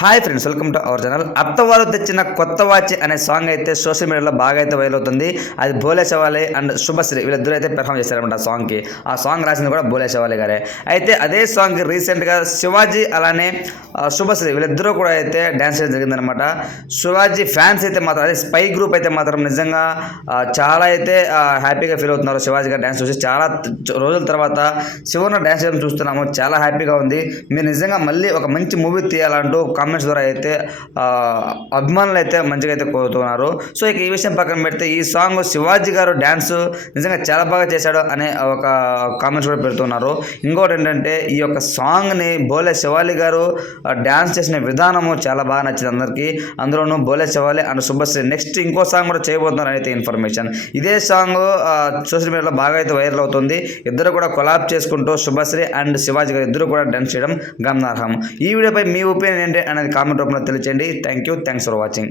Hi friends, welcome to our channel. అత్తవారు తెచ్చిన కొత్త వాచ్ అనే సాంగ్ అయితే సోషల్ మీడియాలో బాగా అయితే వైరల్ అవుతుంది. అది బోలే శవాలి అండ్ శుభశ్రీ వీళ్ళిద్దరూ అయితే పెర్ఫామ్ చేశారన్నమాట ఆ సాంగ్కి. ఆ సాంగ్ రాసింది కూడా బోలే శవాలి గారే. అయితే అదే సాంగ్కి రీసెంట్గా శివాజీ అలానే శుభశ్రీ వీళ్ళిద్దరూ కూడా అయితే డ్యాన్స్ చేయడం జరిగిందనమాట. శివాజీ ఫ్యాన్స్ అయితే మాత్రం అదే స్పై గ్రూప్ అయితే మాత్రం నిజంగా చాలా అయితే హ్యాపీగా ఫీల్ అవుతున్నారు. శివాజీ గారు డ్యాన్స్ చూసి చాలా రోజుల తర్వాత శివన్న డ్యాన్స్ చేయడం చూస్తున్నాము. చాలా హ్యాపీగా ఉంది. మీరు నిజంగా మళ్ళీ ఒక మంచి మూవీ తీయాలంటూ కామెంట్స్ ద్వారా అయితే అభిమానులు అయితే మంచిగా అయితే కోరుతున్నారు. సో ఇక ఈ విషయం పక్కన పెడితే ఈ సాంగ్ శివాజీ గారు డ్యాన్స్ నిజంగా చాలా బాగా చేశాడు అనే ఒక కామెంట్స్ కూడా పెడుతున్నారు. ఇంకోటి ఏంటంటే ఈ యొక్క సాంగ్ని బోలే శవాలి గారు డ్యాన్స్ చేసిన విధానము చాలా బాగా నచ్చింది అందరికీ. అందులోనూ బోలే శవాలి అండ్ శుభశ్రీ నెక్స్ట్ ఇంకో సాంగ్ కూడా చేయబోతున్నారు అయితే ఇన్ఫర్మేషన్. ఇదే సాంగ్ సోషల్ మీడియాలో బాగా అయితే వైరల్ అవుతుంది. ఇద్దరు కూడా కొలాబ్ చేసుకుంటూ శుభశ్రీ అండ్ శివాజీ గారు ఇద్దరు కూడా డ్యాన్స్ చేయడం గమనార్హం. ఈ వీడియోపై మీ ఒపీనియన్ ఏంటి అనేది కామెంట్ రూపంలో తెలియచేయండి. Thanks for watching.